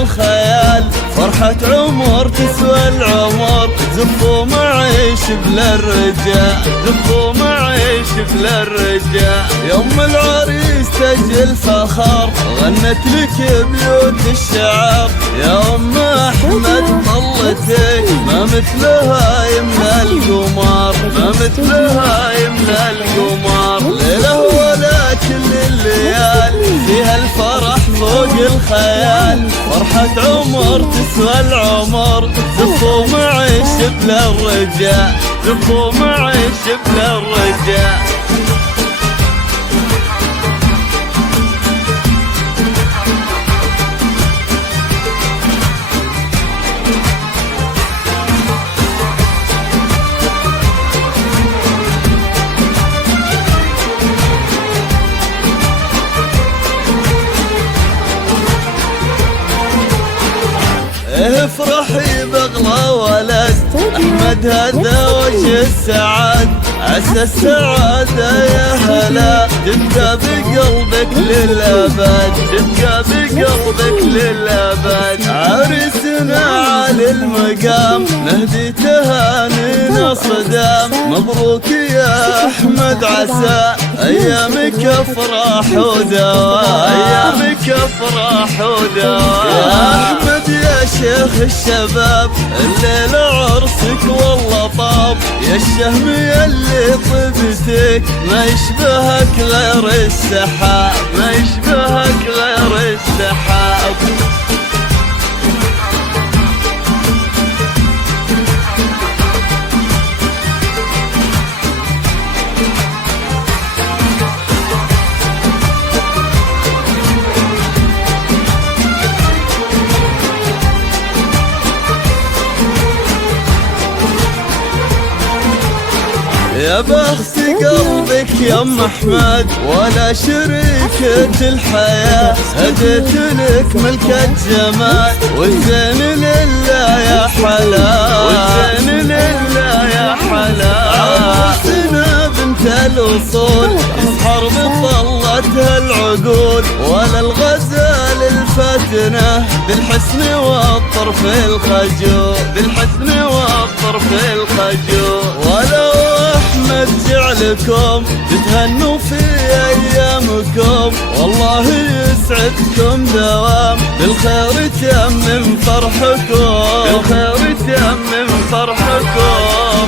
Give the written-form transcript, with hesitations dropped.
الخيال، فرحة عمر تسوى العمر، زفوا معيش بلا الرجاء، زفوا معيش بلا الرجاء. يوم العريس تجي الفخر غنت لك بيوت الشعر، يا ام احمد طلتك ما مثلها يملى القمر، ما مثلها يملى القمر. ليله ولا كل الليال فيها الفرح فوق الخيال، فرحة عمر تسوى العمر، زفوا معيش بلا الرجاء، زفوا معيش بلا الرجاء. افرحي باغلى ولد احمد هذا وجه السعاد، عسى السعادة يا هلا تبقى بقلبك للأبد، تبقى بقلبك للأبد. عريسنا على المقام نهدي تهانينا صدام، مبروك يا احمد عسى ايامك افراح ودوام، ايامك افراح ودوام. يا احمد يا شيخ الشباب الليلة عرسك والله طاب، يا الشهم يلي طبتك ما يشبهك غير السحاب، ما يشبهك غير السحاب. يا بخت قلبك يا ام احمد ولا شريكة الحياة، هديت لك ملك الجمال والزين لله يا حلال، والزين لله يا حلال. عروسنا بنت الاصول يسحر بطلتها العقول، ولا الغزال الفتنة بالحسن والطرف الخجول، بالحسن والطرف الخجول. ولو احمد جعلكم تتهنوا في ايامكم، والله يسعدكم دوام، بالخير تيمم فرحكم، بالخير تيمم فرحكم.